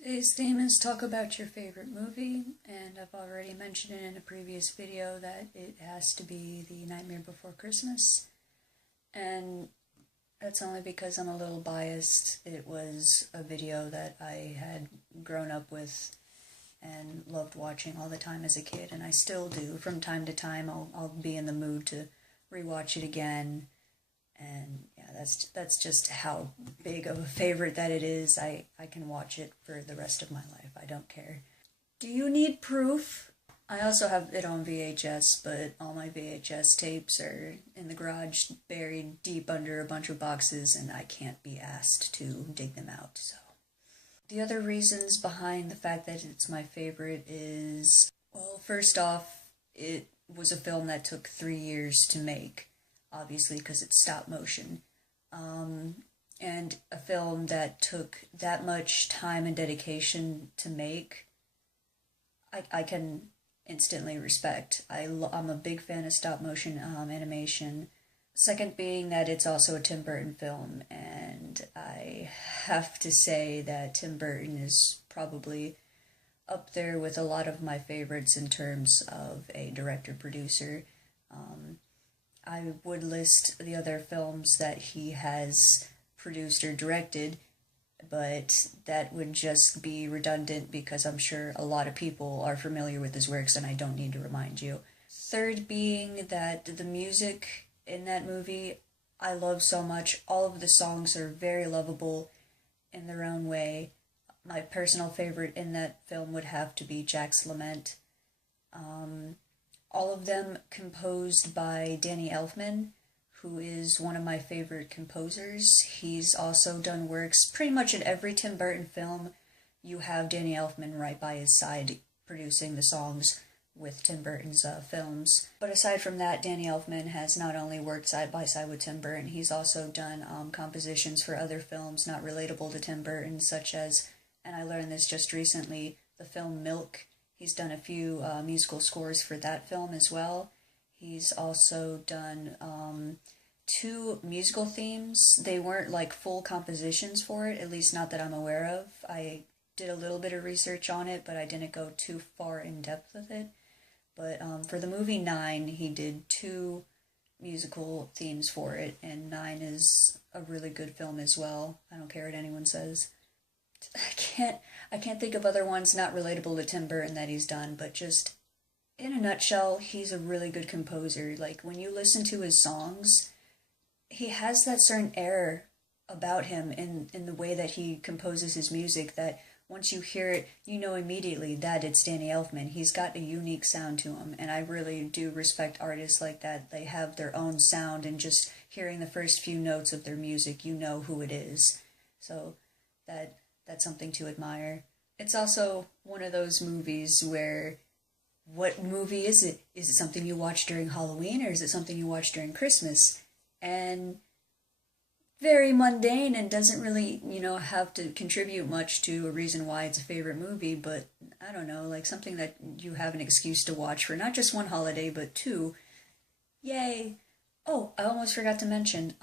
Today's theme is talk about your favorite movie, and I've already mentioned it in a previous video that it has to be The Nightmare Before Christmas, and that's only because I'm a little biased. It was a video that I had grown up with and loved watching all the time as a kid, and I still do. From time to time, I'll be in the mood to rewatch it again, and yeah, that's just how big of a favorite that it is. I can watch it for the rest of my life. I don't care. Do you need proof? I also have it on VHS, but all my VHS tapes are in the garage, buried deep under a bunch of boxes, and I can't be asked to dig them out, so. The other reasons behind the fact that it's my favorite is, well, first off, it was a film that took 3 years to make, obviously because it's stop motion. And a film that took that much time and dedication to make, I can instantly respect. I'm a big fan of stop motion animation. Second being that it's also a Tim Burton film, and I have to say that Tim Burton is probably up there with a lot of my favorites in terms of a director-producer. I would list the other films that he has produced or directed, but that would just be redundant because I'm sure a lot of people are familiar with his works and I don't need to remind you. Third being that the music in that movie I love so much. All of the songs are very lovable in their own way. My personal favorite in that film would have to be Jack's Lament. All of them composed by Danny Elfman, who is one of my favorite composers. He's also done works pretty much in every Tim Burton film. You have Danny Elfman right by his side producing the songs with Tim Burton's films. But aside from that, Danny Elfman has not only worked side by side with Tim Burton, he's also done compositions for other films not relatable to Tim Burton, such as, and I learned this just recently, the film Milk. He's done a few musical scores for that film as well. He's also done two musical themes. They weren't like full compositions for it, at least not that I'm aware of. I did a little bit of research on it, but I didn't go too far in depth with it. But for the movie Nine, he did two musical themes for it, and Nine is a really good film as well. I don't care what anyone says. I can't think of other ones not relatable to Tim Burton that he's done, but just in a nutshell, he's a really good composer. Like when you listen to his songs, he has that certain air about him in the way that he composes his music that once you hear it, you know immediately that it's Danny Elfman. He's got a unique sound to him, and I really do respect artists like that. They have their own sound, and just hearing the first few notes of their music, you know who it is. So that's something to admire. It's also one of those movies where, what movie is it? Is it something you watch during Halloween, or is it something you watch during Christmas? And very mundane and doesn't really, have to contribute much to a reason why it's a favorite movie, but I don't know, like something that you have an excuse to watch for not just one holiday, but two. Yay! Oh, I almost forgot to mention,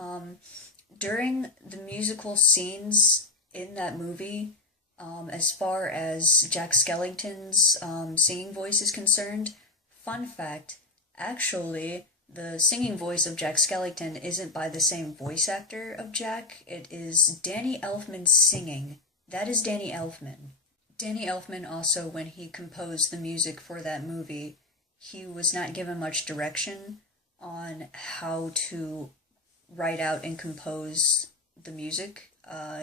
during the musical scenes in that movie, as far as Jack Skellington's singing voice is concerned, fun fact, actually, the singing voice of Jack Skellington isn't by the same voice actor of Jack. It is Danny Elfman singing. That is Danny Elfman. Danny Elfman also, when he composed the music for that movie, he was not given much direction on how to write out and compose the music.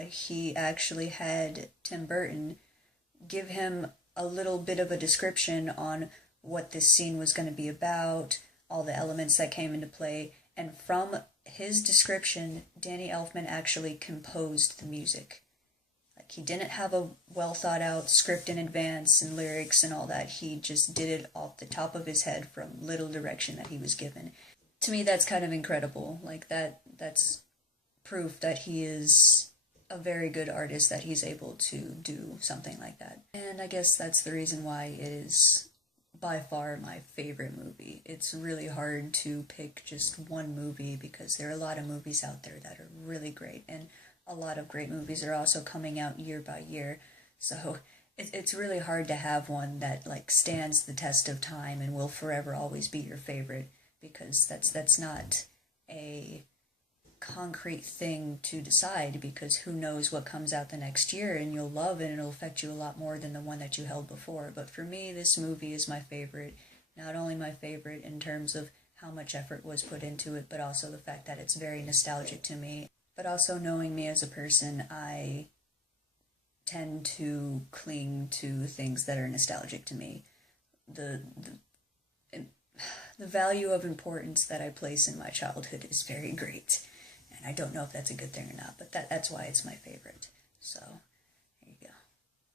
He actually had Tim Burton give him a little bit of a description on what this scene was going to be about, all the elements that came into play, and from his description, Danny Elfman actually composed the music. Like, he didn't have a well thought out script in advance and lyrics and all that. He just did it off the top of his head from little direction that he was given. To me, that's kind of incredible. Like, that's proof that he is a very good artist, that he's able to do something like that. And I guess that's the reason why it is by far my favorite movie. It's really hard to pick just one movie because there are a lot of movies out there that are really great, and a lot of great movies are also coming out year by year. So it's really hard to have one that like stands the test of time and will forever always be your favorite, because that's not a concrete thing to decide, because who knows what comes out the next year, and you'll love it and it'll affect you a lot more than the one that you held before. But for me, this movie is my favorite. Not only my favorite in terms of how much effort was put into it, but also the fact that it's very nostalgic to me. But also, knowing me as a person, I tend to cling to things that are nostalgic to me. The value of importance that I place in my childhood is very great. And I don't know if that's a good thing or not, but that's why it's my favorite. So